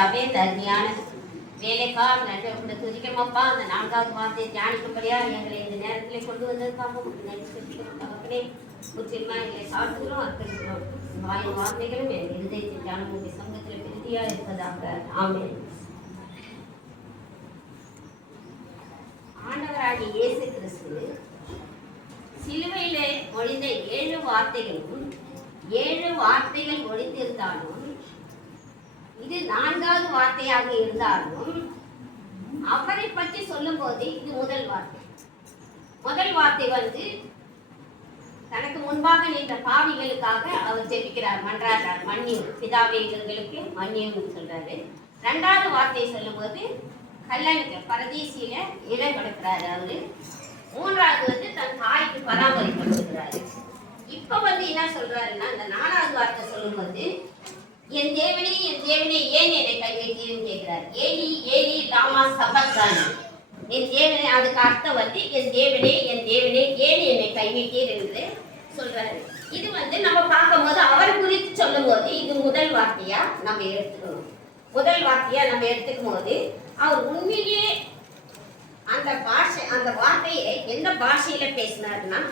பிதாவே தர்மியான வேலைக்காக நன்றி உங்களை துதிக்கிறோமப்பா. அந்த 4வது வார்த்தையை தியானிக்கும்படியா எங்களை இந்த நேரத்தில் கொண்டு வந்ததுக்காக நன்றி செலுத்துகிறோம் தகப்பனே. முற்றிலுமா எங்களை சார்ந்துகிறோம் அர்ப்பணிக்கிறோம். வாயின் வார்த்தைகளும் என் இருதயத்தின் தியானம் உங்களுடைய சமூகத்தில் திருப்தியா இருப்பதாக. ஆமென். ஆண்டவராகிய இயேசு கிறிஸ்து சிலுவையிலே மொழிந்த 7 வார்த்தைகளும் 7 வார்த்தைகள் மொழிந்திருந்தாலும் இது 4வது வார்த்தையாக இருந்தாலும் அவரை பற்றி சொல்லும் போது இது முதல் வார்த்தை. முதல் வார்த்தை வந்து தனக்கு முன்பாக நின்ற பாவிகளுக்காக அவர் ஜெபிக்கிறார், மன்றாடுறார், மன்னியும் பிதாவே இவர்களுக்கு மன்னியும் சொல்றாரு. 2வது வார்த்தையை சொல்லும் போது கல்லனுக்கு பரதீசியில இடம் கொடுக்கிறாரு அவரு. 3வது வந்து தன் தாய்க்கு பராமரிப்பு கொடுக்கிறாரு. இப்ப வந்து என்ன சொல்றாருன்னா இந்த 4வது வார்த்தை சொல்லும் போது என் தேவனே ஏன் என்னை கைவிட்டீர்னு கேட்கிறார். ஏலி ஏலி லாமா சபக்தானி. என் தேவனே, அதுக்கு அர்த்தம் வந்து என் தேவனே ஏன் என்னை கைவிட்டீர் என்று சொல்றாரு. இது வந்து நம்ம பார்க்கும் போது அவர் குறித்து சொல்லும் போது இது முதல் வார்த்தையா நம்ம எடுத்துக்கணும். முதல் வார்த்தையா நம்ம எடுத்துக்கும் போது அவர் உண்மையிலேயே அந்த வார்த்தையை எந்த பாஷையில பேசினார்னா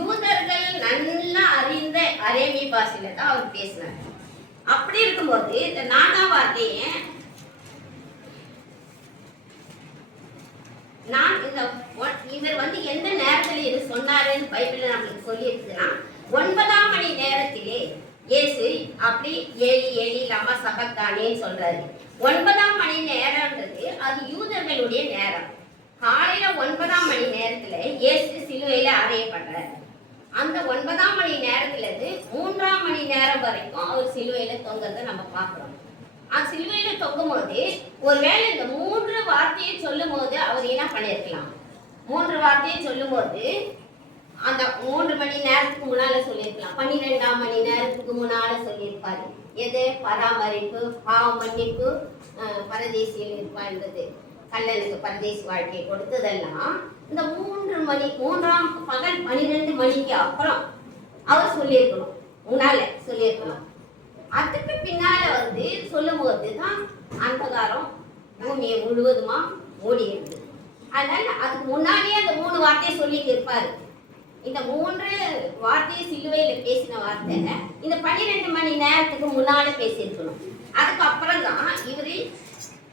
யூதர்கள் நல்லா அறிந்த அரேபிய பாஷையில தான் அவர் பேசினார். அப்படி இருக்கும்போது இந்த 4வது வார்த்தையை இவர் வந்து எந்த நேரத்துல இது சொன்னாருன்னு பைபிள்ல நம்மளுக்கு சொல்லி இருக்குதுன்னா 9ஆம் மணி நேரத்திலே இயேசு அப்படி ஏலி ஏலி லமா சபக்தானேன்னு சொல்றாரு. 9ஆம் மணி நேரம்ன்றது அது யூதர்களுடைய நேரம். காலையில 9ஆம் மணி நேரத்துல இயேசு சிலுவையில அறையப்படுறாரு. அந்த 9ஆம் மணி நேரத்துல இருந்து 3ஆம் மணி நேரம் வரைக்கும் அவர் சிலுவையில தொங்குறத நம்ம பார்க்கிறோம். அந்த சிலுவையில தொங்கும் போது ஒருவேளை இந்த 3 வார்த்தையை சொல்லும் போது அவர் என்ன பண்ணிருக்கலாம்? 3 வார்த்தையை சொல்லும் போது அந்த 3 மணி நேரத்துக்கு முன்னால சொல்லியிருக்கலாம், 12ஆம் மணி நேரத்துக்கு முன்னால சொல்லியிருப்பாரு. எது? பராமரிப்பு, பாவ மன்னிப்பு, பரதேசியில் இருப்பான்றது, கல்லனுக்கு பரதேசி வாழ்க்கையை கொடுத்ததெல்லாம் இந்த 3ஆம் பகல் 12 மணிக்கு அப்புறம் அவர் சொல்லியிருக்கணும், முன்னால சொல்லியிருக்கணும். அதுக்கு பின்னால வந்து சொல்லும் போது தான் அந்தகாரம் பூமியை முழுவதுமா மூடி இருக்குது. அதனால அதுக்கு முன்னாலேயே அந்த 3 வார்த்தையை சொல்லிட்டு இருப்பாரு. இந்த 3 வார்த்தையை சிலுவையில பேசின வார்த்தை இந்த 12 மணி நேரத்துக்கு முன்னால பேசியிருக்கணும். அதுக்கப்புறம் தான் இவரு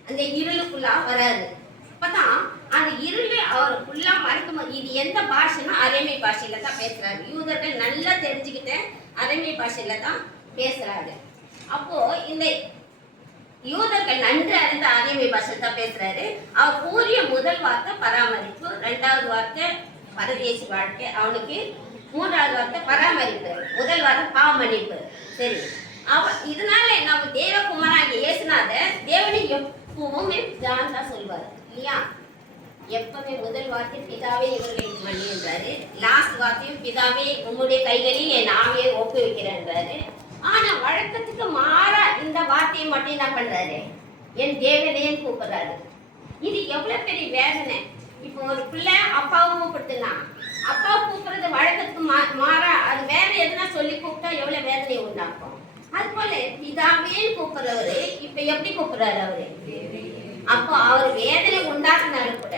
அந்த இருளுக்குள்ளா வராது. அப்பதான் அந்த இருளை அவர் ஃபுல்லா மறக்கும். இது எந்த பாஷைன்னா அரேமிய பாஷையில தான் பேசுறாரு. யூதர்கள் நல்லா தெரிஞ்சுக்கிட்ட அரேமிய பாஷையில தான் பேசுறாரு. அப்போ இந்த யூதர்கள் நன்கு அறிந்த அரேமிய பாஷையில தான் பேசுறாரு. அவர் கூறிய முதல் வார்த்தை பராமரிப்பு, 2வது வார்த்தை பரதேசி வாழ்க்கை அவனுக்கு, 3வது வார்த்தை பராமரிப்பு, முதல் வார்த்தை பாவமன்னிப்பு. சரி, இதனால நம்ம தேவகுமாராகிய இயேசுநாதர் தேவனை எப்பவுமே தான் சொல்வார் இல்லையா? எப்பவுமே முதல் வார்த்தை பிதாவே இவர்களுக்கு மன்னின்றாரு, லாஸ்ட் வார்த்தையும் பிதாவே உங்களுடைய கைகளில் என் ஆவியை ஒப்புவிக்கிறேன்றாரு. ஆனா வழக்கத்துக்கு மாறா இந்த வார்த்தையை மட்டும் என்ன பண்றாரு? என் தேவனையும் கூப்பிடுறாரு. இது எவ்வளவு பெரிய வேதனை. இப்போ ஒரு பிள்ளை அப்பாவும் கூப்பிடுதுன்னா அப்பா கூப்பிடுறது வழக்கத்துக்கு மாறா அது வேற எதுனா சொல்லி கூப்பிட்டா எவ்வளவு வேதனை உண்டாக்கும். அது போல பிதாவே கூப்பிடுறவரு இப்ப எப்படி கூப்பிடுறாரு அவரு? அப்போ அவர் வேதனை உண்டாக்குனாலும் கூட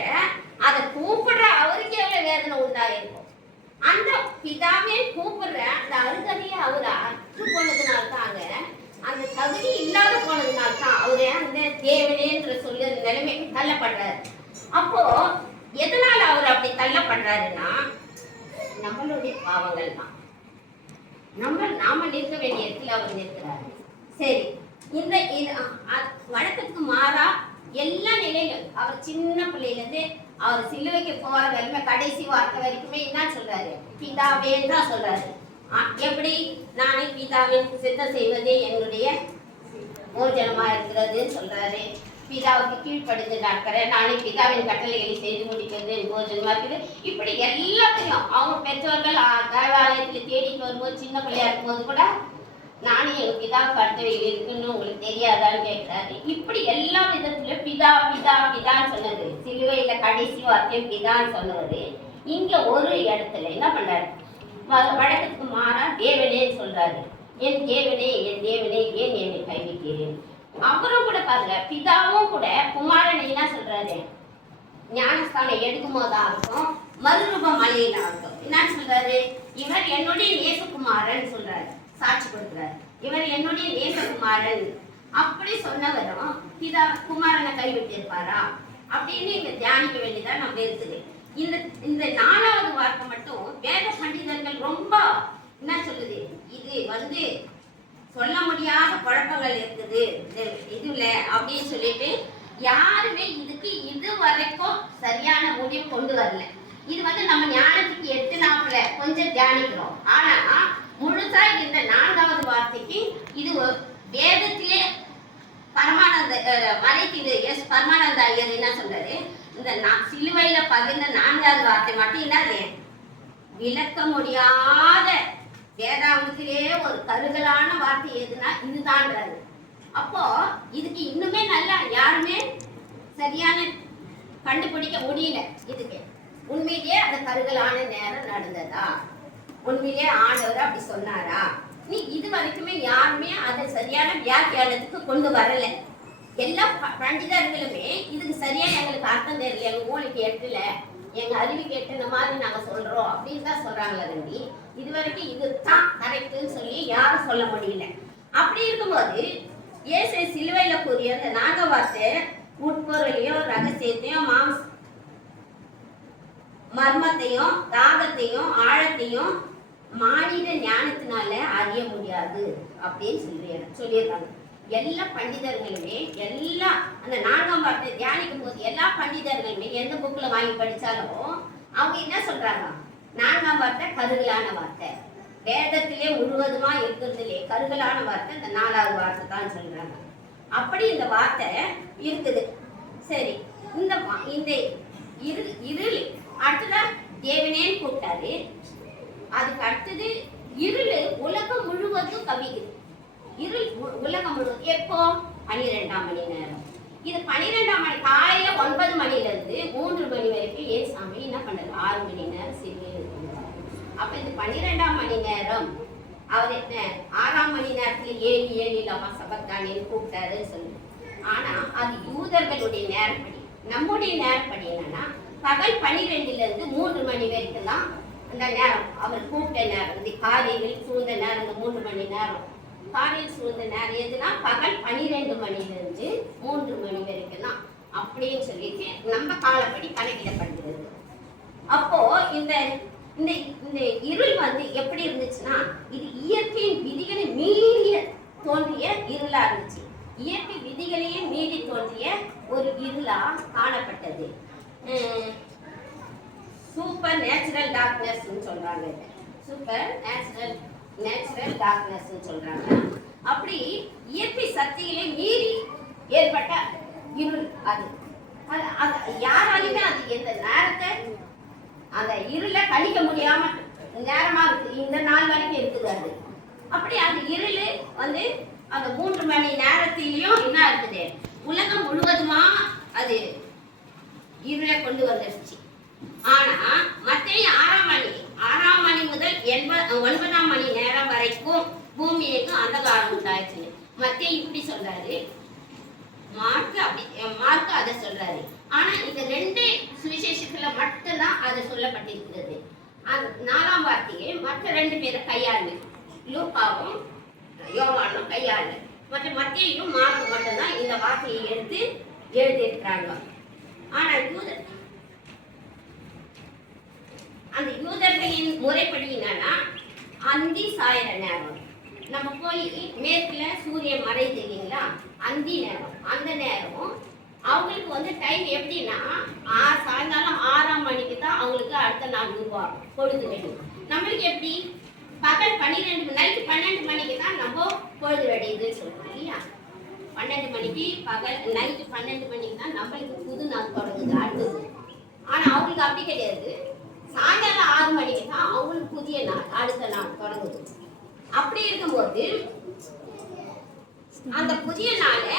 அதை கூப்பிடுற அவருக்கு எவ்வளவு வேதனை உண்டாயிருக்கும். அந்த பிதாவே கூப்பிடுற அந்த அருகதையை அவர் அற்று போனதுனால்தாங்க, அந்த தகுதி இல்லாத போனதுனால்தான் அவரு அந்த தேவனேன்ற சொல்லி அந்த நிலைமைக்கு தள்ளப்படுறாரு. அப்போ எதனால அவர் அப்படி தள்ளப்படுறாருன்னா நம்மளுடைய பாவங்கள் தான். நாம நிற்க வேண்டிய இடத்துல அவர் நிற்கிறாரு. சரி, இந்த வழக்கத்துக்கு மாறா எல்லா நிலையிலும் அவர் சின்ன பிள்ளையில இருந்து அவர் சிலுவைக்கு போற வரைக்குமே கடைசி வார்த்தை வரைக்குமே என்ன சொல்றாரு? பிதாவேன்னு தான் சொல்றாரு. எப்படி? நானே பிதாவின் சித்தம் செய்வதே என்னுடைய போஜனமா இருக்கிறதுன்னு சொல்றாரு. பிதாவுக்கு கீழ்ப்படுத்து நடக்கிறேன், நானே பிதாவின் கட்டளைகளை செய்து முடிக்கிறது என் போஜனமா இருக்குது. இப்படி எல்லாத்தையும் அவங்க பெற்றோர்கள் தேவாலயத்தில் தேடிட்டு வரும்போது சின்ன பிள்ளையா இருக்கும்போது கூட நானே என் பிதாவுக்கு அடுத்தவைகள் இருக்குன்னு உங்களுக்கு தெரியாதான்னு கேட்கிறாரு. இப்படி எல்லா விதத்துலயும் பிதா பிதா பிதான்னு சொன்னது, சிலுவையில கடைசி வார்த்தையும் பிதான்னு சொன்னது. இங்க ஒரு இடத்துல என்ன பண்றாரு? வழக்கத்துக்கு மாறா தேவனே சொல்றாரு. என் தேவனே ஏன் என்னை கைவிட்டீர்கள்? அவரும் கூட பாருங்க, பிதாவும் கூட குமாரனை என்ன சொல்றாரு, ஞானஸ்தானம் எடுக்கும் போதாகட்டும் மறுரூப மலையில ஆகட்டும் என்ன சொல்றாரு, இவர் என்னுடைய நேசகுமாரன் சொல்றாரு, சாட்சி கொடுக்கிறார். இவர் என்னுடைய நேசகுமாரன் அப்படி சொன்னவரும் பிதா குமாரனை கைவிட்டு இருப்பாரா அப்படின்னு இங்க தியானிக்க வேண்டியதா நம்ம இருக்குது. இந்த இந்த 4வது வார்த்தை மட்டும் வேத பண்டிதர்கள் ரொம்ப என்ன சொல்லுது, இது சொல்ல முடியாத குழப்பங்கள் இருக்குது இதுல அப்படின்னு சொல்லிட்டு யாருமே இதுக்கு இது வரைக்கும் சரியான முடிவு கொண்டு வரல. இது நம்ம ஞானத்துக்கு எட்டுனாப்புல கொஞ்சம் தியானிக்கிறோம். ஆனா முழுசா இந்த 4வது வார்த்தைக்கு இது வேதத்திலே பரமானந்த மலைக்கு பரமானந்த ஐயர் என்ன சொல்றாரு, இந்த சிலுவையில பகிர்ந்த 4வது வார்த்தை மட்டும் என்னது, விளக்க முடியாத வேதாந்தத்திலே ஒரு கருகலான வார்த்தை எதுனா இதுதான்றாரு. அப்போ இதுக்கு இன்னுமே நல்லா யாருமே சரியான கண்டுபிடிக்க முடியல. இதுக்கு உண்மையிலேயே அந்த கருகலான நேரம் நடந்ததா, உண்மையிலேயே ஆண்டவர் அப்படி சொன்னாரா, நீ இது வரைக்குமே யாருமே அதை சரியான வியாக்கியானத்துக்கு கொண்டு வரல. எல்லா பண்டிதர்களுமே இதுக்கு சரியா எங்களுக்கு அர்த்தம் தெரியல, எங்க மூளைக்கு எட்டல, எங்க அறிவுக்கு எட்டுன மாதிரி நாங்க சொல்றோம் அப்படின்னு தான் சொல்றாங்களே தம்பி, இது வரைக்கும் இதுதான் கரெக்ட்னு சொல்லி யாரும் சொல்ல முடியல. அப்படி இருக்கும்போது இயேசு சிலுவையில கூறிய அந்த 4 வார்த்தை உட்பொருளையும் ரகசியத்தையும் மர்மத்தையும் தாகத்தையும் ஆழத்தையும் மானிட ஞானத்தினால அறிய முடியாது அப்படின்னு சொல்லியிருக்காங்க. எல்லா பண்டிதர்களுமே எல்லா அந்த 4ஆம் வார்த்தை தியானிக்கும் போது எல்லா பண்டிதர்களுமே எந்த புக்ல வாங்கி படிச்சாலும் அவங்க என்ன சொல்றாங்க, 4ஆம் வார்த்தை கருகலான வார்த்தை, வேதத்திலே முழுவதுமா இருக்கிறதுலே கருகலான வார்த்தை இந்த 4வது வார்த்தை தான் சொல்றாங்க. அப்படி இந்த வார்த்தை இருக்குது. சரி, இந்த இந்த இருள் அடுத்ததா தேவனே கூப்பிட்டாரு. அதுக்கு அடுத்தது இருள் உலகம் முழுவதும் கவிக்குது. இருள் உலகம் முழுவதும் எப்போ 12ஆம் மணி நேரம். இது 12ஆம் மணி காலையில 9 மணில இருந்து 3 மணி வரைக்கும் ஏசாமி என்ன பண்றாரு, 6 மணி நேரம் சிறுவையில் இருக்கிறார். அப்ப இது 12ஆம் மணி நேரம். அவர் என்ன 6ஆம் மணி நேரத்துல 7 இல்லாம சபத்தானேன்னு கூப்பிட்டாருன்னு சொல்லு. ஆனா அது யூதர்களுடைய நேரப்படி. நம்முடைய நேரப்படி என்னன்னா பகல் 12ல இருந்து 3 மணி வரைக்கும் தான் அந்த நேரம். அவர் கூப்பிட்ட நேரம் இந்த காலையில் சூழ்ந்த நேரம், இந்த 3 மணி நேரம் காலையில் சூழ்ந்த நேரம் எதுனா பகல் 12 மணில இருந்து 3 மணி வரைக்கும் தான் அப்படின்னு சொல்லிட்டு நம்ம காலப்படி கணக்கிடப்படுகிறது. அப்போ இந்த இந்த இந்த இருள் எப்படி இருந்துச்சுன்னா, இது இயற்கையின் விதிகளை மீறிய தோன்றிய இருளா இருந்துச்சு. இயற்கை விதிகளையே மீறி தோன்றிய ஒரு இருளா காணப்பட்டது. சூப்பர் நேச்சுரல் டார்க்னஸ் சொல்றாங்க. சூப்பர் நேச்சுரல் டார்க்னஸ் சொல்றாங்க. அப்படி இயற்கை சக்திகளை மீறி ஏற்பட்ட இருள் அது. யாராலுமே அது எந்த நேரத்தை அந்த இருளை கணிக்க முடியாம நேரமா இருக்கு, இந்த நாள் வரைக்கும் இருக்குது அது. அப்படி அந்த இருள் அந்த 3 மணி நேரத்திலையும் என்ன இருக்குது, உலகம் முழுவதுமா அது இருளை கொண்டு வந்துருச்சு. ஆனா மத்திய 6ஆம் மணி முதல் 9ஆம் மணி நேரம் வரைக்கும் பூமிக்கு அந்தகாரம் உண்டாச்சு. மத்திய இப்படி சொல்றாரு, மார்க்கு அதை சொல்றாரு. ஆனா இந்த 2 சுவிசேஷத்துல மட்டும்தான் அது சொல்லப்பட்டிருக்கிறது. 4ஆம் வார்த்தையை மற்ற 2 பேரை கையாளு, லூக்காவும் யோவானும் கையாளு. மற்ற மத்தியும் மார்க்கு மட்டும்தான் இந்த வார்த்தையை எடுத்து எழுதியிருக்கிறாங்க. ஆனா அந்த யூதர்களின் முறைப்படி என்னன்னா, அந்தி சாயிற நேரம் நம்ம போய் மேற்குல சூரியன் மறையுது இல்லைங்களா, அந்தி நேரம். அந்த நேரம் அவங்களுக்கு டைம் எப்படின்னா சாயங்காலம் 6ஆம் மணிக்கு தான் அவங்களுக்கு அடுத்த நாள் உருவாகும், பொழுது வெடியும். நம்மளுக்கு எப்படி பகல் 12 நைட்டு 12 மணிக்கு தான் நம்ம பொழுது வெடியுதுன்னு சொல்றோம் இல்லையா. 12 மணிக்கு பகல் நைட்டு 12 மணிக்கு தான் நம்மளுக்கு புது நாள் தொடங்குது அடுத்தது. ஆனா அவங்களுக்கு அப்படி கிடையாது, சாயங்காலம் 6 மணிக்கு தான் அவங்களுக்கு புதிய நாள் அடுத்த நாள் தொடங்குது. அப்படி இருக்கும்போது அந்த புதிய நாளை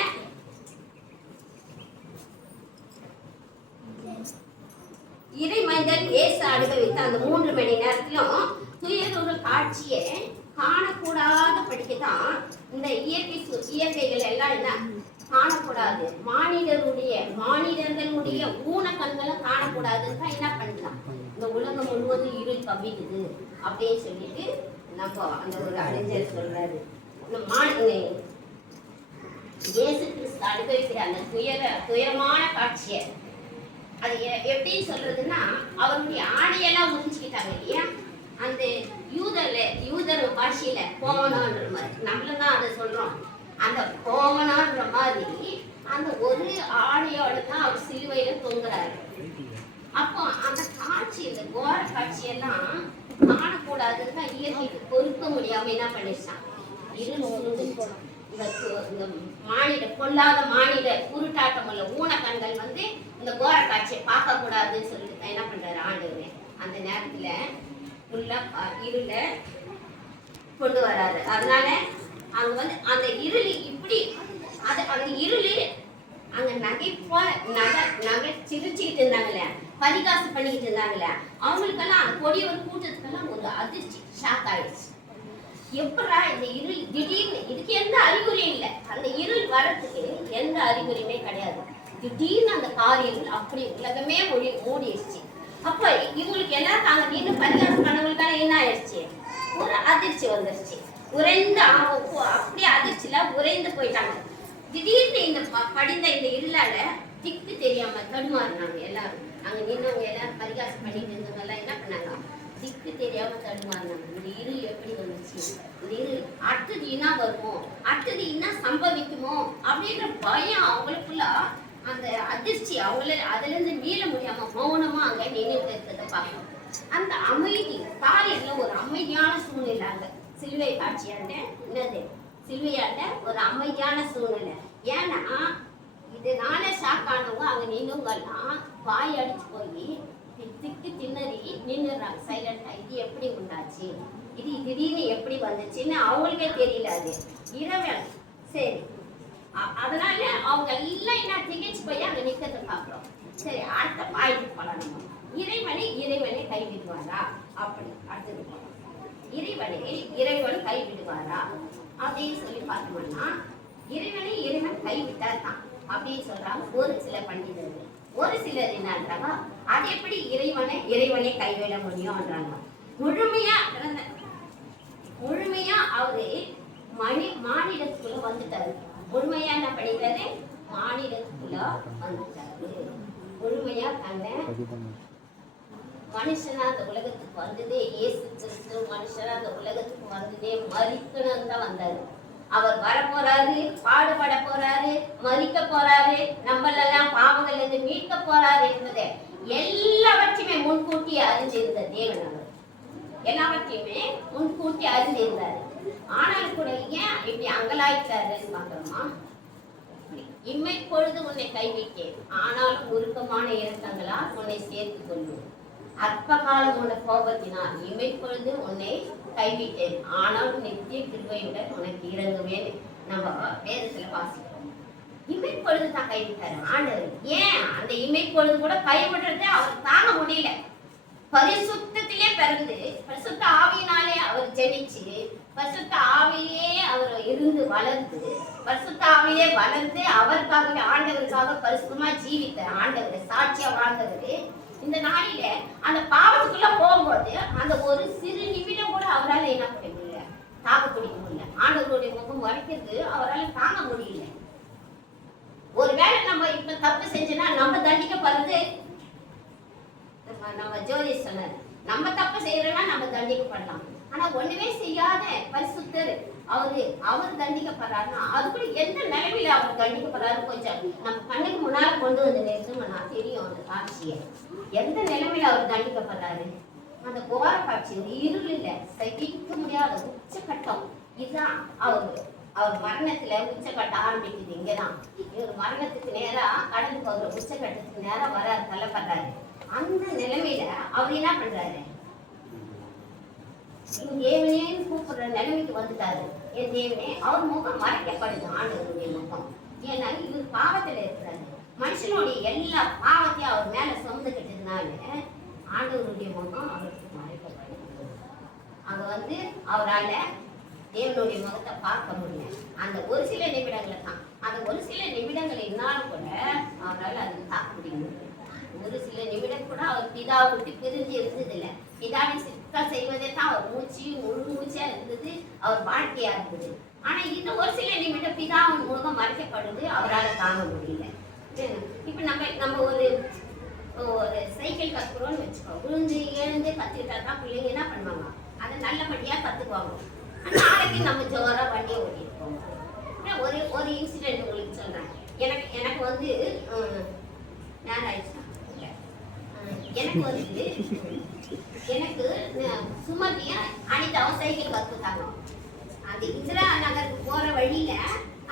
இறை மைந்தன் இயேசு அனுபவித்த அந்த 3 மணி நேரத்திலும் துயரொரு காட்சியை காணக்கூடாத படிக்கத்தான் இந்த இயற்கைகள் எல்லாம் என்ன காணக்கூடாது, மானிடர்களுடைய ஊன கண்களை காணக்கூடாதுன்னு தான் என்ன பண்ணலாம், இந்த உலகம் முழுவதும் இருள் கவிக்குது அப்படின்னு சொல்லிட்டு நம்ம அந்த ஒரு அறிஞர் சொல்றாரு. இயேசு கிறிஸ்து அனுபவிக்கிற அந்த துயரமான காட்சியை அது எப்படி சொல்றதுன்னா, அவருடைய ஆடையெல்லாம் உறிஞ்சிக்கிட்டாங்க இல்லையா, அந்த யூதர் பாஷையில கோமனான்ற மாதிரி, நம்மளும் தான் அதை சொல்றோம், அந்த கோமனான்ற மாதிரி அந்த ஒரு ஆடையோட தான் அவர் சிலுவையில தொங்குறாரு. அப்போ அந்த காட்சி, இந்த கோர காட்சியெல்லாம் காணக்கூடாதுன்னு தான் இயற்கைக்கு பொறுக்க முடியாம என்ன பண்ணிச்சான், இந்த மானிட பொல்லாத மானிட குருட்டாட்டம் உள்ள ஊனக்கண்கள் வந்து இந்த கோர காட்சியை பார்க்க கூடாதுன்னு சொல்லிட்டு என்ன பண்றாரு ஆண்டவர் அந்த நேரத்துல ஃபுல்லா இருள கொண்டு வராரு. அதனால அங்க வந்து அந்த இருள் இப்படி அந்த இருள் அங்க நகை சிரிச்சுக்கிட்டு இருந்தாங்கல்ல, பரிகாசம் பண்ணிக்கிட்டு இருந்தாங்கல்ல, அவங்களுக்கெல்லாம் அந்த கொடியவர் கூட்டத்துக்கெல்லாம் ஒரு அதிர்ச்சி, ஷாக் ஆயிடுச்சு. எப்படா இந்த இருள் திடீர்னு, இதுக்கு எந்த அறிகுறியும் இல்லை, அந்த இருள் வரத்துக்கு எந்த அறிகுறியுமே கிடையாது. திடீர்னு அந்த காரியம் அப்படி உலகமே மூடிடுச்சு. அப்ப இவங்களுக்கு எல்லாரும் அங்க நின்று பரிகாசம் பண்ணவங்களுக்கான என்ன ஆயிடுச்சு, ஒரு அதிர்ச்சி வந்துருச்சு. உறைந்து அப்படியே அதிர்ச்சியில உறைந்து போயிட்டாங்க. திடீர்னு இந்த படிந்த இந்த இருளால திக்கு தெரியாம தடுமாறினாங்க எல்லாரும். அங்க நின்னவங்க எல்லாரும் பரிகாசம் பண்ணிட்டு இருந்தவங்க எல்லாம் என்ன பண்ணாங்க, திக்கு தெரியாம தடுமாறினாங்க. இந்த இருள் எப்படி வந்துச்சு, இந்த இருள் அடுத்தது என்ன வருமோ, அடுத்தது என்ன சம்பவிக்குமோ அப்படின்ற பயம் அவங்களுக்குள்ள, அந்த அதிர்ச்சி அதுல இருந்து மீள முடியாம மௌனமா அங்க நின்றுட்டு இருக்கிறத பார்க்கணும். அந்த அமைதி காலையில ஒரு அமைதியான சூழ்நிலை, அங்க சிலுவை காட்சியாண்ட என்னது, சிலுவையாண்ட ஒரு அமைதியான சூழ்நிலை. ஏன்னா இதனால ஷாக் ஆனவங்க அங்க நின்னவங்க எல்லாம் வாய் அடிச்சு போய் திக்கு திணறி நின்றுறாங்க சைலண்டா. இது எப்படி உண்டாச்சு, இது திடீர்னு எப்படி வந்துச்சுன்னு அவங்களுக்கே தெரியல. அது இரவல் சரி, அதனால அவங்க எல்லாம் என்ன திகைச்சு போய் அங்க நிக்கிறத பாக்குறோம். சரி, அடுத்த பாயிண்ட் போலாம். நம்ம இறைவனை கைவிடுவாரா, அப்படி அடுத்தது போலாம். இறைவன் கைவிடுவாரா அப்படின்னு சொல்லி பார்த்தோம்னா, இறைவன் கைவிட்டார் தான் அப்படின்னு சொல்றாங்க ஒரு சில பண்டிதர்கள். ஒரு சிலர் என்னன்றாங்க, அது எப்படி இறைவனை கைவிட முடியும்ன்றாங்க. முழுமையா அவரு மாநிலத்துக்குள்ள வந்துட்டாரு. முழுமையா என்ன பண்ணிட்டாரு, மாநிலத்துக்குள்ள வந்துட்டாரு. முழுமையா தன்னை மனுஷனா அந்த உலகத்துக்கு வந்ததே, இயேசு கிறிஸ்து மனுஷனா அந்த உலகத்துக்கு வந்ததே மரிக்கணும் தான் வந்தாரு. அவர் வரப்போறாரு, பாடுபட போறாரு, மரிக்க போறாரு, நம்மளெல்லாம் பாவங்கள் இருந்து மீட்க போறாரு என்பதை எல்லாவற்றையுமே முன்கூட்டி அறிந்திருந்த தேவன். அவர் எல்லாவற்றையுமே முன்கூட்டி அறிந்திருந்தாரு. ஆனால் கூட ஏன் இப்படி அங்கலாய்த்தாருன்னு பாக்குறோமா, இம்மை பொழுது உன்னை கைவிட்டேன், ஆனாலும் உருக்கமான இரக்கங்களால் உன்னை சேர்த்துக் கொள்ளும். அற்ப காலம் உன்னை கோபத்தினால் இம்மை பொழுது உன்னை கைவிட்டேன், ஆனாலும் நித்திய கிருபையுடன் உனக்கு இறங்குவேன். நம்ம வேதத்துல வாசிக்கிறோம். இம்மை பொழுது தான் கைவிட்டாரு ஆண்டவர். ஏன் அந்த இம்மை பொழுது கூட கைவிடுறதே அவர் தாங்க முடியல. பரிசுத்திலே பிறந்து பரிசுத்த ஆவியினாலே அவர் ஜெனிச்சு, பரிசுத்த ஆவியே அவர் இருந்து வளர்ந்து, பரிசுத்த ஆவியே வளர்ந்து அவருக்காகவே ஆண்டவருக்காக பரிசுத்தமா ஜீவித்த ஆண்டவர், சாட்சியா வாழ்ந்தவர். இந்த நாளில அந்த பாவத்துக்குள்ள போகும்போது அந்த ஒரு சிறு நிமிடம் கூட அவரால் என்ன பண்ண முடியல, தாக்க பிடிக்க முடியல. ஆண்டவருடைய முகம் வரைக்கிறது அவரால் தாங்க முடியல. ஒருவேளை நம்ம இப்ப தப்பு செஞ்சோம்னா நம்ம தண்டிக்கப்படுறது, நம்ம ஜோதி சொன்னார், நம்ம தப்பு செய்யறோம்னா நம்ம தண்டிக்கப்படலாம். ஆனா ஒண்ணுமே செய்யாத பரிசுத்தர் அவர் தண்டிக்கப்படுறாருன்னா அது கூட எந்த நிலைமையில அவர் தண்டிக்கப்படுறாரு கொஞ்சம் நம்ம கண்ணுக்கு முன்னால கொண்டு வந்து நிறுத்தணும்னா தெரியும் அந்த காட்சியை. எந்த நிலைமையில அவர் தண்டிக்கப்படுறாரு, அந்த கோர காட்சி இருள் இல்ல, சகிக்க முடியாத உச்சகட்டம். இதுதான் அவர் மரணத்துல உச்சக்கட்டம் ஆரம்பிக்குது. இங்கதான் இவர் மரணத்துக்கு நேரா கடந்து போகிற உச்சக்கட்டத்துக்கு நேரா வர தள்ளப்படுறாரு. அந்த நிலைமையில அவர் என்ன பண்றாரு, தேவனேன்னு கூப்பிடுற நிலைமைக்கு வந்துட்டாரு. என் தேவனே, அவர் முகம் மறைக்கப்படுது ஆண்டவருடைய முகம். ஏன்னா இவர் பாவத்துல இருக்கிறாரு. மனுஷனுடைய எல்லா பாவத்தையும் அவர் மேல சுமந்துக்கிட்டதுனால ஆண்டவருடைய முகம் அவருக்கு மறைக்கப்படுது. அங்க அவரால் தேவனுடைய முகத்தை பார்க்க முடியல. அந்த ஒரு சில நிமிடங்களை தான், அந்த ஒரு சில நிமிடங்களை என்னாலும் கூட அவரால் அது தாக்க முடியும். ஒரு சில நிமிடம் கூட அவர் பிதாவை விட்டு பிரிஞ்சு இருந்ததில்லை. பிதாவின் சித்தம் செய்வதே தான் அவர் முழு மூச்சா இருந்தது, அவர் வாழ்க்கையா இருந்தது. ஆனா இன்னும் ஒரு சில நிமிடம் பிதாவின் முகம் மறைக்கப்படுது, அவரால் தாங்க முடியல. இப்ப நம்ம ஒரு சைக்கிள் கத்துக்கிறோம்னு வச்சுக்கோ, விழுந்து எழுந்து கத்துக்கிட்டா தான் பிள்ளைங்க என்ன பண்ணுவாங்க, அதை நல்லபடியா கத்துக்குவாங்க. நாளைக்கு நம்ம ஜோரா வண்டியை ஓட்டிட்டு போவோம். ஒரு இன்சிடென்ட் உங்களுக்கு சொல்றேன். எனக்கு வந்து நேரம் ஆயிடுச்சா, எனக்கு சுமதியா அனிதாவும் சைக்கிள் கத்துட்டாங்க. அந்த இந்திரா நகருக்கு போற வழியில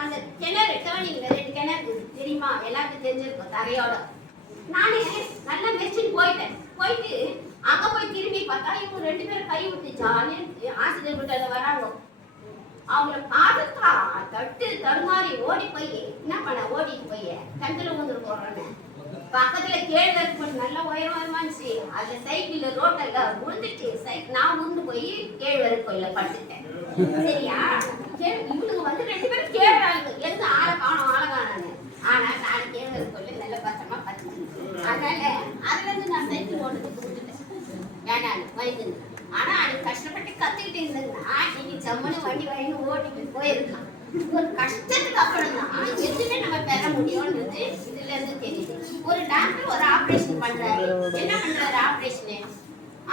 அந்த கிணறு டேர்னிங்ல 2 கிணறு தெரியுமா, எல்லாருக்கும் தெரிஞ்சிருக்கும் தரையோட. நானே நல்லா மெச்சின்னு போயிட்டு அங்க போய் திரும்பி பார்த்தா இவங்க 2 பேரும் கை விட்டு ஜாலியா ஆசிரியர் விட்டு வராங்க. அவங்கள பார்த்துட்டா தட்டு தடுமாறி ஓடி போய் என்ன பண்ண, ஓடிட்டு போய் கண்டில ஊந்துட்டு போறோன்னு பக்கத்துல கேழ்வரகு போட்டு நல்லா உயரமாச்சு. அந்த சைக்கிள்ல ரோட்டல்ல விழுந்துட்டு நான் உண்டு போய் கேழ்வரகு கோயில படுத்துட்டேன். சரியா, இவனுங்க வந்து 2 பேரும் கேழ்றாங்க, எந்த ஆளை காணும். ஆனா நான் கேழ்வரகு கோயில நல்ல பத்திரமா படுத்துட்டேன். அதனால அதுல இருந்து நான் சைக்கிள் ஓட்டுறதுக்கு கொடுத்துட்டேன், வேணாம் வயது. ஆனா அது கஷ்டப்பட்டு கத்துக்கிட்டு இருந்ததுன்னா நீங்க சம்மனு வண்டி வாங்கி ஓட்டிட்டு போயிருக்கலாம். ஒரு கஷ்டத்துக்கு அப்புறம் தான் எதுவுமே நம்ம பெற முடியும்ன்றது இதுல இருந்து தெரியுது. ஒரு டாக்டர் ஒரு ஆபரேஷன் பண்றாரு, என்ன பண்றாரு,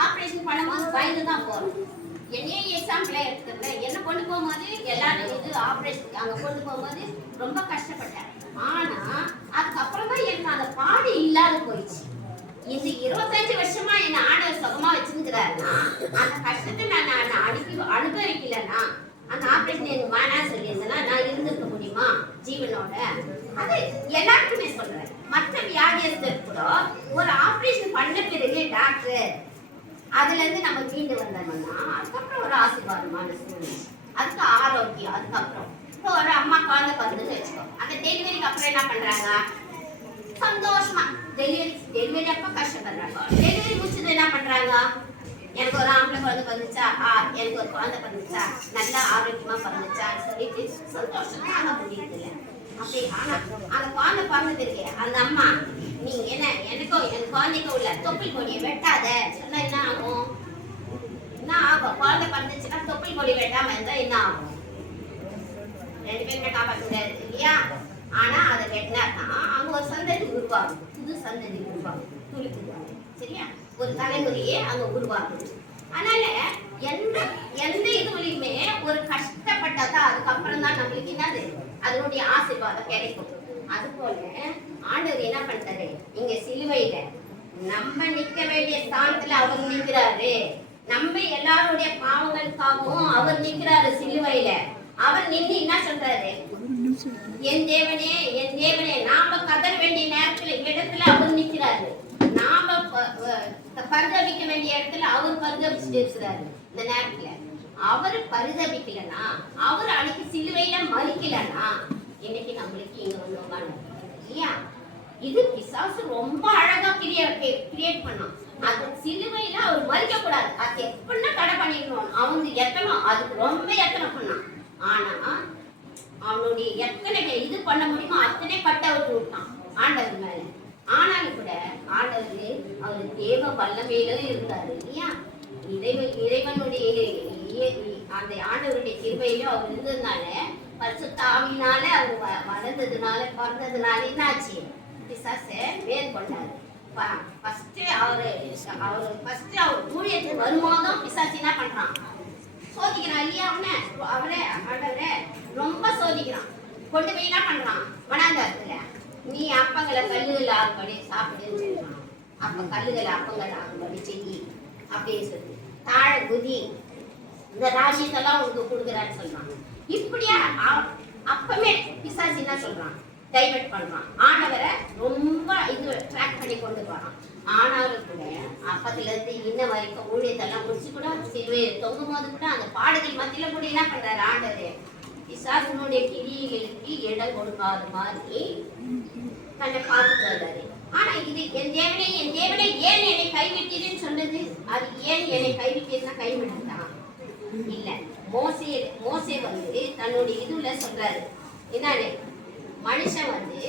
ஆபரேஷன் பண்ணும்போது பயந்து தான் போறோம். என்னையே எக்ஸாம்பிளா எடுத்துக்கிறேன். என்ன கொண்டு போகும்போது எல்லாரும் இது ஆபரேஷன் அங்க கொண்டு போகும்போது ரொம்ப கஷ்டப்பட்டேன். ஆனா அதுக்கப்புறம் தான் எனக்கு அந்த பாடு இல்லாத போயிடுச்சு. இந்த 25 வருஷமா என்ன ஆண்டவர் சுகமா வச்சிருக்கிறாருன்னா அந்த கஷ்டத்தை நான் அனுபவிக்கலன்னா, அந்த ஆபரேஷன் எனக்கு வேணாம் சொல்லியிருந்தேன்னா நான் இருந்திருக்க முடியுமா ஜீவனோட? அது எல்லாருக்குமே சொல்றேன். மற்ற வியாதியஸ்தர் கூட ஒரு ஆபரேஷன் பண்ண பிறகு டாக்டர் அதுல இருந்து நம்ம மீண்டு வந்தோம்னா அதுக்கப்புறம் ஒரு ஆசீர்வாதமான சூழ்நிலை, அதுக்கு ஆரோக்கியம். அதுக்கப்புறம் இப்போ ஒரு அம்மா குழந்தை பிறந்துன்னு வச்சுக்கோ, அந்த டெலிவரிக்கு அப்புறம் என்ன பண்றாங்க, சந்தோஷமா டெலிவரி அப்ப கஷ்டப்படுறாங்க. டெலிவரி முடிச்சது என்ன பண்றாங்க, எனக்கு ஒரு ஆம்பளை குழந்தை பிறந்துச்சா, எனக்கு ஒரு குழந்தை பிறந்துச்சா, நல்லா ஆரோக்கியமா பிறந்துச்சான்னு சொல்லிட்டு சந்தோஷமா முடியுது இல்லை. அப்படி ஆனா அந்த குழந்தை பிறந்தது இருக்கு, அந்த அம்மா நீங்க எனக்கும் என் குழந்தைக்கும் உள்ள தொப்புள் கொடியை வெட்டாத சொன்னா என்ன ஆகும்? குழந்தை பிறந்துச்சுன்னா தொப்புள் கொடி வெட்டாம இருந்தா என்ன ஆகும்? 2 பேருமே காப்பாற்ற முடியாது இல்லையா? ஆனா அதை வெட்டினாதான் அங்க ஒரு சந்ததி உருவாகும், புது சந்ததி உருவாகும், துளிக்குவாங்க. சரியா, ஒரு தலைமுறையே அங்க உருவாகுது. அதனால எந்த இதுலையுமே ஒரு கஷ்டப்பட்டாதான் அதுக்கப்புறம் தான் நம்மளுக்கு என்னது அதனுடைய ஆசீர்வாதம் கிடைக்கும். அது போல ஆண்டவர் என்ன பண்றாரு, இங்க சிலுவையில நம்ம நிக்க வேண்டிய ஸ்தானத்துல அவர் நிக்கிறாரு. நம்ம எல்லாருடைய பாவங்களுக்காகவும் அவர் நிக்கிறாரு சிலுவையில. அவர் நின்று என்ன சொல்றாரு, என் தேவனே நாம கதற வேண்டிய நேரத்துல இடத்துல அவர் நிக்கிறாரு. நாம பரிதபிக்க வேண்டிய இடத்துல அவர் பரிதபிச்சுட்டு இருக்கிறாரு. இந்த நேரத்துல அவர் பரிதபிக்கலன்னா, அவர் அன்னைக்கு சிலுவையில மறிக்கலன்னா இன்னைக்கு நம்மளுக்கு இங்க வந்து உட்காந்து இல்லையா? இது பிசாசு ரொம்ப அழகா கிரியேட் பண்ணோம். அது சிலுவையில அவர் மறிக்க கூடாது, அது எப்படின்னா தடை பண்ணிக்கணும். அவனுக்கு எத்தனம், அதுக்கு ரொம்ப எத்தனை பண்ணான். ஆனா அவனுடைய எத்தனை இது பண்ண முடியுமோ அத்தனை கட்ட விட்டு விட்டான் ஆண்டவர் மேல. ஆனாலும் கூட ஆண்டவர் அவர் தேவ வல்லமையிலும் இருந்தாரு இல்லையா? இறைவனுடைய அந்த ஆண்டவருடைய கிருபையிலும் அவர் இருந்ததுனால, பரிசுத்த ஆவியினால அவர் வளர்ந்ததுனால பிறந்ததுனால என்னாச்சு, பிசாசை மேற்கொண்டாரு. அவர் ஊழியத்துக்கு வரும்போதும் பிசாசு என்ன பண்றான், சோதிக்கிறான் இல்லையா? அவனே ரொம்ப சோதிக்கிறான். கொண்டு போய் என்ன பண்றான், வனாந்தரத்துல நீ அப்பங்களை கல்லுகள் ஆகும்படி சாப்பிடுன்னு சொல்றான். அப்ப கல்லுகளை அப்பங்கள் ஆகும்படி செய்யி அப்படின்னு சொல்லி தாழ குதி, இந்த ராஜ்யத்தெல்லாம் உனக்கு கொடுக்குறான்னு சொல்றான். இப்படியா அப்பமே பிசாசு என்ன சொல்றான், டைவர்ட் பண்றான். ஆண்டவரை ரொம்ப இது ட்ராக் பண்ணி கொண்டு போறான். ஆனாலும் கூட அப்பத்துல இருந்து இன்ன வரைக்கும் ஊழியத்தெல்லாம் முடிச்சு கூட சிலுவையில் தொங்கும் போது கூட அந்த பாடுகள் மத்தியில கூட என்ன பண்றாரு ஆண்டவர், பிசாசனுடைய கிரியைகளுக்கு இடம் கொடுக்காத மாதிரி தன்னை பார்த்துட்டு வர்றாரு. ஆனா இது என் தேவனே ஏன் என்னை கைவிட்டீர்னு சொன்னது, அது ஏன் என்னை கைவிட்டீர்னா கைவிட்டான் இல்ல. மோசே வந்து தன்னுடைய இதுல சொல்றாரு, என்னன்னு மனுஷன் வந்து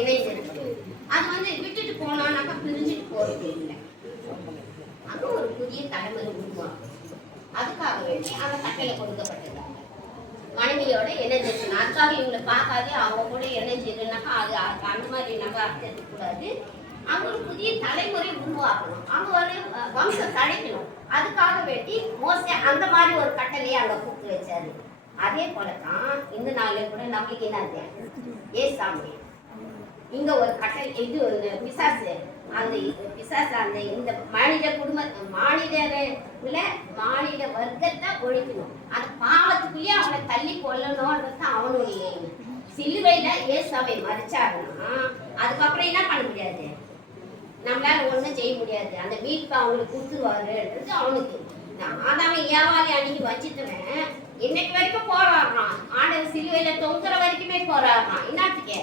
இணைந்திருக்கு. அது வந்து விட்டுட்டு போனானாக்கா பிரிஞ்சுட்டு போறது இல்லை. அது ஒரு புதிய தலைமுறை உருவாகும். அதுக்காக வேண்டி அந்த கட்டளை கொடுக்கப்பட்டிருக்காங்க. மனைவியோட இணைஞ்சிருக்கணும். அதுக்காக இவங்களை பார்க்காதே அவங்க கூட இணைஞ்சிருந்தாக்கா அது அந்த மாதிரி நம்ம அர்த்தம் இருக்கக்கூடாது. அவங்க ஒரு புதிய தலைமுறை உருவாக்கணும். அவங்க ஒரு வம்சம் தழைக்கணும். அதுக்காக வேண்டி மோசே அந்த மாதிரி ஒரு கட்டளையை அங்கே கூப்பிட்டு வச்சாரு. அதே போலதான் இந்த நாளில் கூட நம்மளுக்கு என்னது ஏசாமி இங்க ஒரு கட்டளை இது ஒரு பிசாசு அந்த பிசாசு அந்த இந்த மாநில மாநில வர்க்கத்தை ஒழிக்கணும். அந்த பாவத்துக்குள்ளேயே அவனை தள்ளி கொல்லணும்ன்றது அவனுடைய சிலுவையில ஏசாமி மறிச்சாருன்னா அதுக்கப்புறம் என்ன பண்ண முடியாது, நம்மளால ஒண்ணும் செய்ய முடியாது. அந்த மீட்பு அவங்களுக்கு கொடுத்துருவாருன்றது அவனுக்கு. ஆதாம ஏவாளி அன்னைக்கு வச்சுட்டுவேன் இன்னைக்கு வரைக்கும் போராடுறான். ஆண்டவர் சிலுவையில தொங்குற வரைக்குமே போராடுறான். என்னத்துக்கு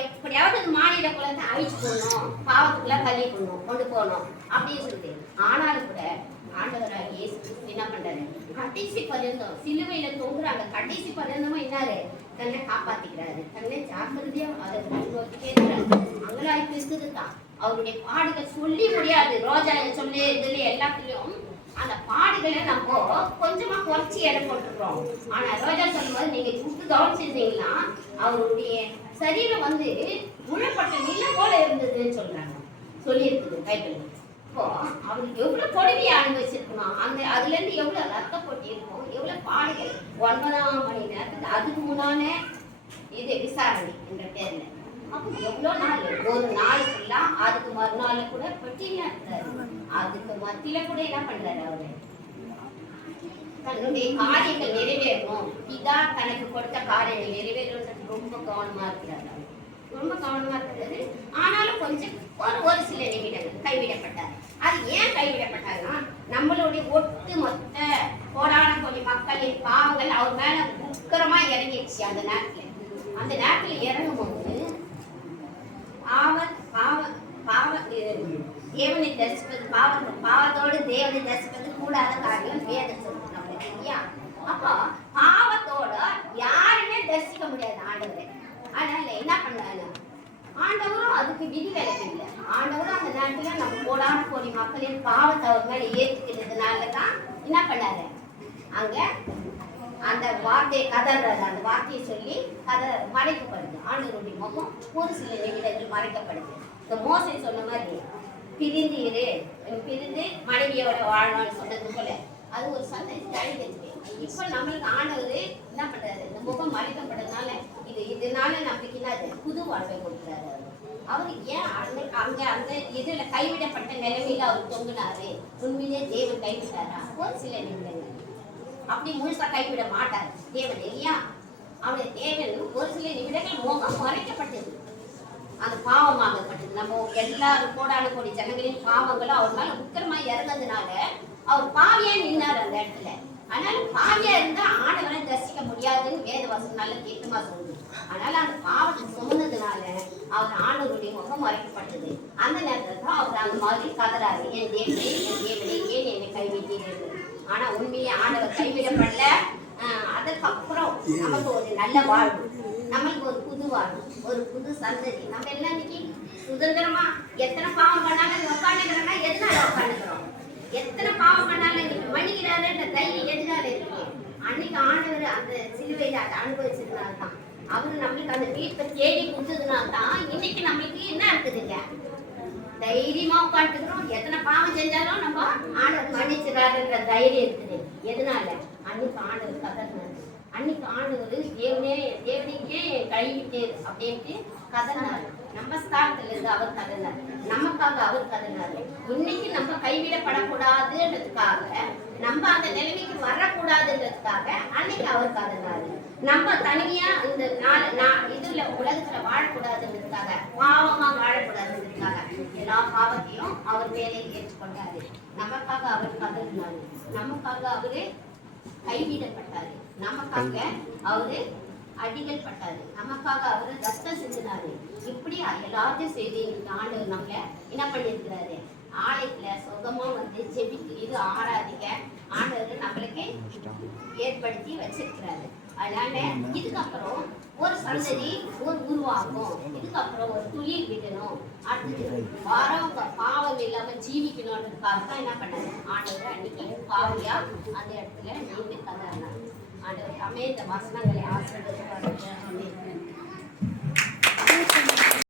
எப்படியாவது அந்த மாநில குலத்தை அழிச்சு போடணும், பாவத்துக்குள்ள தள்ளி கொண்டு போகணும் அப்படின்னு சொல்லுது. ஆனாலும் கூட ஆண்டவராக இயேசு என்ன பண்றாரு, கடைசி பர்யந்தம் சிலுவையில தொங்குறாங்க. கடைசி பர்யந்தமும் என்னாரு தன்னை காப்பாத்திக்கிறாரு. தன்னை ஜாக்கிரதையா அதை கேட்கிறாரு. அங்கலாய் கிறிஸ்துதான் அவருடைய பாடுகள் சொல்லி முடியாது. ரோஜா சொல்லி இதுல எல்லாத்துலயும் அந்த பாடுகளை நம்ம கொஞ்சமா குறைச்சி இடம் போட்டுக்கிறோம். ஆனா ரோஜா சொல்லும்போது நீங்க கூட்டு கவனிச்சிருந்தீங்கன்னா அவருடைய சரீரம் வந்து முழப்பட்ட நிலம் போல இருந்ததுன்னு சொல்றாங்க, சொல்லி இருக்குது பைபிள். இப்போ அவருக்கு எவ்வளவு கொடுமையை அனுபவிச்சிருக்கணும், அந்த அதுல இருந்து எவ்வளவு ரத்த போட்டி இருக்கும், எவ்வளவு பாடுகள். 9ஆம் மணி நேரத்துக்கு அதுக்கு முன்னால இது விசாரணை என்ற பேர்ல. அப்போ எவ்வளவு நாள், ஒரு நாள் ஃபுல்லா, அதுக்கு மறுநாள் கூட பெட்டியில இருந்தாரு. அதுக்கு மத்தியில கூட என்ன பண்றாரு, அவரு தன்னுடைய காரியங்கள் நிறைவேறணும், இதா தனக்கு கொடுத்த காரியங்கள் நிறைவேறணும் ரொம்ப கவனமா இருக்கிறாரு. ரொம்ப கவனமா இருக்கிறது. ஆனாலும் கொஞ்சம் ஒரு சில நிமிடங்கள் கைவிடப்பட்டார். அது ஏன் கைவிடப்பட்டாருன்னா நம்மளுடைய ஒட்டு மொத்த கோடான கோடி மக்களின் பாவங்கள் அவர் மேல உக்கரமா இறங்கிடுச்சு. அந்த நேரத்துல இறங்கும் போது தேவனை தரிசிப்பது பாவத்தோடு தேவனை தரிசிப்பது கூடாத காரியம் வேதம் சொல்லுங்க. அப்போ பாவத்தோட யாருமே தரிசிக்க முடியாது ஆண்டவரை. அதனால என்ன பண்ணாரு ஆண்டவரும் அதுக்கு விதி விலக்கு இல்லை. ஆண்டவரும் அந்த நேரத்துல நம்ம கோடான கோடி மக்களின் பாவத்தை அவர் மேல ஏற்றுக்கிறதுனாலதான் என்ன பண்ணாரு, அங்க அந்த வார்த்தையை கதறாரு. அந்த வார்த்தையை சொல்லி மறைக்கப்படுது. ஆண்டவருடைய முகம் ஒரு சில நிமிடங்கள் மறைக்கப்படுது. இந்த மோசை சொன்ன மாதிரி பிரிந்து மனைவியோட வாழணும்னு சொன்னது போல அது ஒரு சந்ததி அழிஞ்சிருக்கு. இப்ப நம்மளுக்கு ஆண்டவர் என்ன பண்றாரு, இந்த முகம் மறைக்கப்படுறதுனால இதனால நம்மளுக்கு என்னது புது வாழ்க்கை கொடுக்குறாரு. அவரு ஏன் அங்க அந்த இதுல கைவிடப்பட்ட நிலைமையில அவர் தொங்குனாரு. உண்மையிலே தேவன் கைவிட்டாரா? ஒரு சில நிமிடங்கள் அப்படி முழுசா கைவிட மாட்டார் தேவன் இல்லையா. அவருடைய தேவன் ஒரு சில நிமிடங்கள் முகம் மறைக்கப்பட்டது, அது பாவமாகப்பட்டது. நம்ம எல்லாரும் கோடான கோடி ஜனங்களின் பாவங்களும் அவர் மேல உக்கிரமா இறந்ததுனால அவர் பாவியா நின்னார் அந்த இடத்துல. அதனால பாவியா இருந்தா ஆண்டவரை தரிசிக்க முடியாதுன்னு வேதவாசம் நல்ல தீர்க்கமா சொல்லுது. அதனால அந்த பாவத்தை சுமந்ததுனால அவர் ஆண்டவருடைய முகம் மறைக்கப்பட்டது. அந்த நேரத்துல தான் அவர் அந்த மாதிரி கதறாரு, என் தேவனே ஏன் என்னை கைவிட்டீர்கள். ஆனா உண்மையே ஆண்டவர் கைவிடப்படல. அதுக்கப்புறம் நமக்கு ஒரு நல்ல வாழ்வு, நமக்கு ஒரு புது வாழ்வு, ஒரு புது சந்ததி. நம்ம எல்லாம் இன்னைக்கு சுதந்திரமா எத்தனை பாவம் பண்ணாலும் உட்காந்துக்கிறோம்னா எதனால உட்காந்துக்கிறோம், எத்தனை பாவம் பண்ணாலும் இன்னைக்கு மன்னிக்கிறாருன்ற தைரியம் எதனால இருக்கு. அன்னைக்கு ஆண்டவர் அந்த சிலுவையில அதை அனுபவிச்சதுனால்தான், அவரு நம்மளுக்கு அந்த வீட்டை தேடி கொடுத்ததுனால்தான் இன்னைக்கு நம்மளுக்கு என்ன இருக்குதுங்க, தைரியமா உட்காந்துக்கிறோம். எத்தனை பாவம் செஞ்சாலும் நம்ம ஆண்டவர் மன்னிச்சிடாருன்ற தைரியம் இருக்குது. எதனால அன்னைக்கு ஆண்டவர் கதறினாரு. அன்னைக்கு ஆண்டவர் தேவனைக்கே கைவிட்டேரு அப்படின்ட்டு கதறினாரு. நம்ம ஸ்தானத்துல இருந்து அவர் கதறினார், நமக்காக அவர் கதறினாரு. இன்னைக்கு நம்ம கைவிடப்படக்கூடாதுன்றதுக்காக, நம்ம அந்த நிலைமைக்கு வரக்கூடாதுன்றதுக்காக அன்னைக்கு அவர் கதறினாரு. நம்ம தனியா இந்த இதுல உலகத்துல வாழக்கூடாதுன்றதுக்காக, பாவமா வாழக்கூடாதுன்றதுக்காக எல்லா பாவத்தையும் அவர் மேலே ஏற்றுக்கொண்டாரு. நமக்காக அவர் கதறினாரு, நமக்காக அவரு கைவிடப்பட்டாரு, நமக்காக அவரு அடிகள் பட்டாரு, நமக்காக அவரு ரத்தம் செஞ்சினாரு. இப்படி எல்லாத்தையும் செய்து ஆண்டவர் நம்மள என்ன பண்ணிருக்கிறாரு, ஆலயத்துல சுகமா வந்து ஜெபிக்கு இது ஆராதிக்க ஆண்டவர் நம்மளுக்கு ஏற்படுத்தி வச்சிருக்கிறாரு. அதனால இதுக்கப்புறம் ஒரு சந்ததி ஒரு உருவாகும். இதுக்கப்புறம் ஒரு துளிர் விடணும். அடுத்தது வாரம் பாவம் இல்லாம ஜீவிக்கணும்ன்றதுக்காக தான் என்ன பண்ணாரு ஆண்டவர் அன்னைக்கு பாவியா அந்த இடத்துல நியமித்தாங்க. ஆண்டவர் அமே இந்த வசனங்களை ஆசீர்வதிப்பார்.